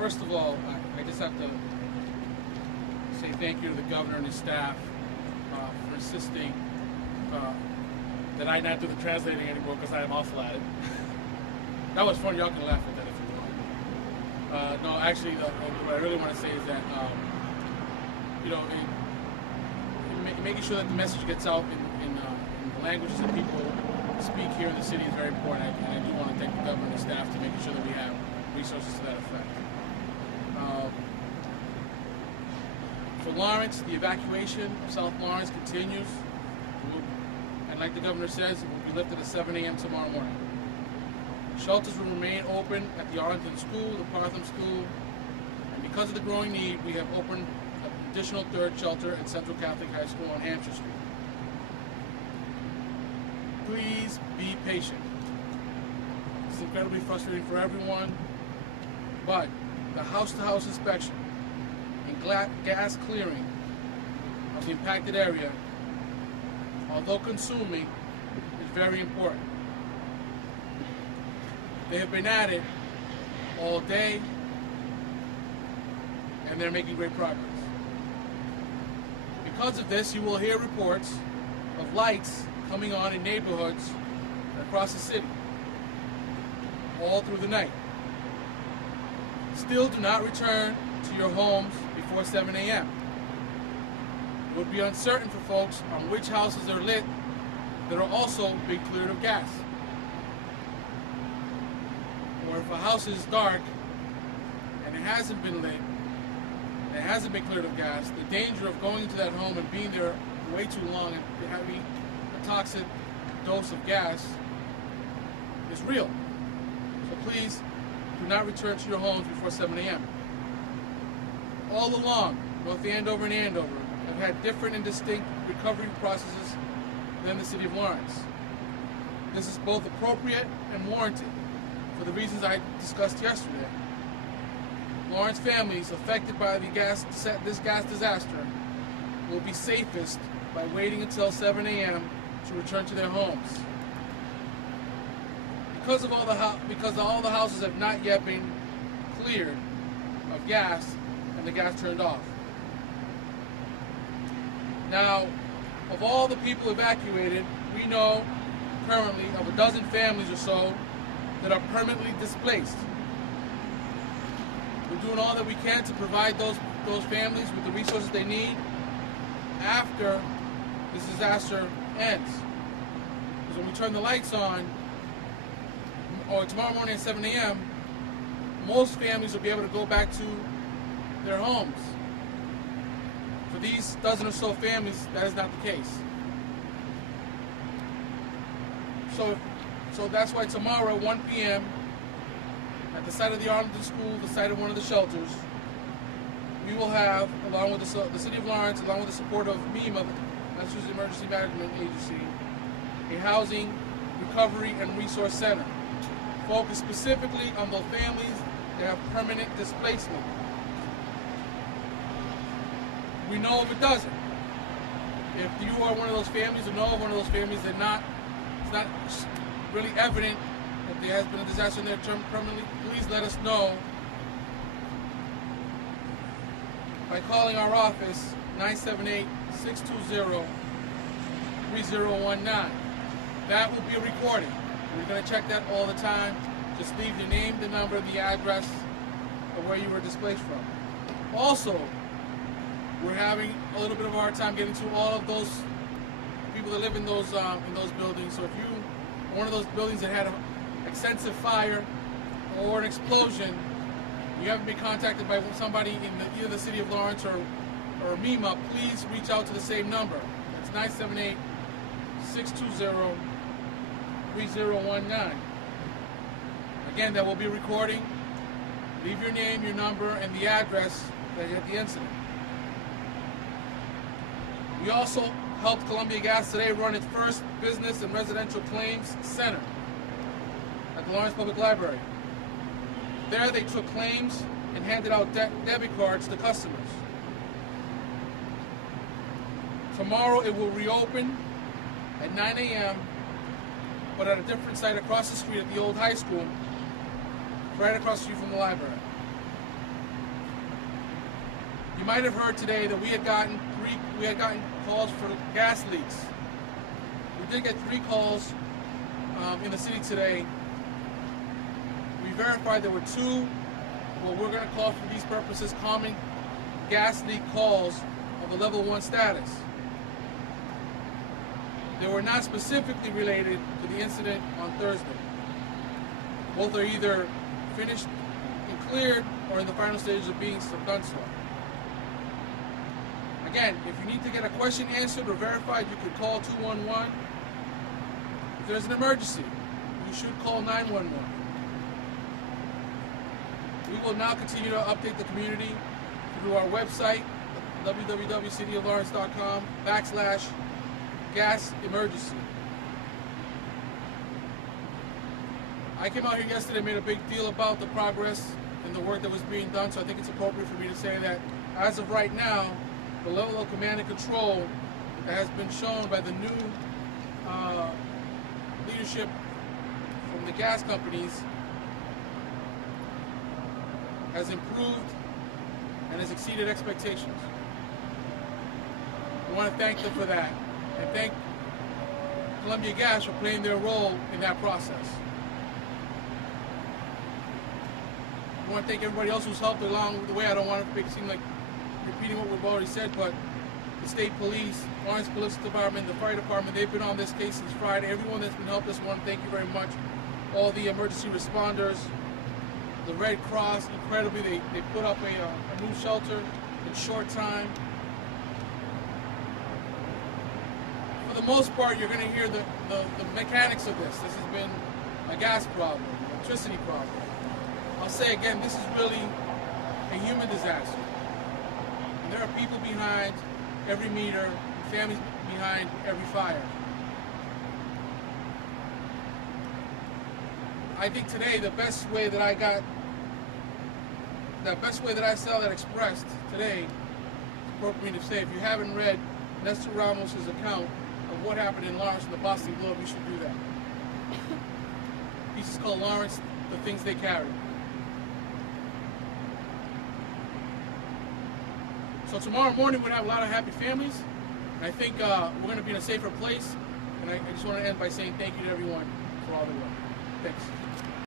first of all, I just have to say thank you to the governor and his staff for insisting that I not do the translating anymore because I am awful at it. That was fun. Y'all can laugh at that if you want. No, actually, what I really want to say is that, you know, making sure that the message gets out in the languages that people speak here in the city is very important. And I do want to thank the governor and the staff to making sure that we have resources to that effect. For Lawrence, the evacuation of South Lawrence continues. And like the governor says, it will be lifted at 7 a.m. tomorrow morning. Shelters will remain open at the Arlington School, the Partham School, and because of the growing need, we have opened an additional third shelter at Central Catholic High School on Hampshire Street. Please be patient. It's incredibly frustrating for everyone, but the house-to-house inspection and gas clearing of the impacted area, although consuming, is very important. They have been at it all day, and they're making great progress. Because of this, you will hear reports of lights coming on in neighborhoods across the city, all through the night. Still do not return to your homes before 7 a.m. It would be uncertain for folks on which houses are lit that are also being cleared of gas. Or if a house is dark and it hasn't been lit, and it hasn't been cleared of gas, the danger of going into that home and being there way too long and having a toxic dose of gas is real. So please do not return to your homes before 7 a.m. All along, both Andover and Andover have had different and distinct recovery processes than the city of Lawrence. This is both appropriate and warranted for the reasons I discussed yesterday. Lawrence families affected by this gas disaster will be safest by waiting until 7 a.m. to return to their homes. Because all the houses have not yet been cleared of gas and the gas turned off. Now, of all the people evacuated, we know currently of a dozen families or so that are permanently displaced. We're doing all that we can to provide those families with the resources they need after this disaster ends. Because when we turn the lights on, or tomorrow morning at 7 a.m., most families will be able to go back to their homes. For these dozen or so families, that is not the case. So that's why tomorrow at 1 p.m., at the site of the Arlington School, the site of one of the shelters, we will have, along with the City of Lawrence, along with the support of MEMA, Massachusetts Emergency Management Agency, a housing, recovery, and resource center, focused specifically on those families that have permanent displacement. We know of a dozen. If you are one of those families or know of one of those families that it's not really evident that there has been a disaster in their term permanently, please let us know by calling our office, 978-620-3019. That will be a recording. We're going to check that all the time. Just leave your name, the number, the address of where you were displaced from. Also, we're having a little bit of a hard time getting to all of those people that live in those buildings. So if you are one of those buildings that had an extensive fire or an explosion, you haven't been contacted by somebody in either the City of Lawrence or MEMA, please reach out to the same number. That's 978-620-3019. Again, that will be a recording. Leave your name, your number, and the address that you had the incident. We also helped Columbia Gas today run its first business and residential claims center at the Lawrence Public Library. There they took claims and handed out debit cards to customers. Tomorrow it will reopen at 9 a.m., but at a different site across the street at the old high school, right across the street from the library. might have heard today that we had gotten calls for gas leaks. We did get 3 calls in the city today. We verified there were 2, what we're going to call for these purposes, common gas leak calls of a level 1 status. They were not specifically related to the incident on Thursday. Both are either finished and cleared or in the final stages of being done so. Again, if you need to get a question answered or verified, you could call 211. If there's an emergency, you should call 911. We will now continue to update the community through our website, www.cityoflawrence.com/gas emergency. I came out here yesterday and made a big deal about the progress and the work that was being done, so I think it's appropriate for me to say that as of right now, the level of command and control that has been shown by the new leadership from the gas companies has improved and has exceeded expectations. I want to thank them for that, and thank Columbia Gas for playing their role in that process. I want to thank everybody else who's helped along the way. I don't want to make it seem like repeating what we've already said, but the state police, Lawrence Police Department, the fire department, they've been on this case since Friday. Everyone that's been helped us, I want to thank you very much. All the emergency responders, the Red Cross, incredibly, they put up a new shelter in short time. For the most part, you're going to hear the mechanics of this. This has been a gas problem, an electricity problem. I'll say again, this is really a human disaster. And there are people behind every meter, and families behind every fire. I think today the best way that I saw that expressed today, it's appropriate to say, if you haven't read Nestor Ramos' account of what happened in Lawrence in the Boston Globe, you should do that. The piece is called Lawrence, The Things They Carry. So tomorrow morning we're going to have a lot of happy families. And I think we're going to be in a safer place. And I just want to end by saying thank you to everyone for all the work. Thanks.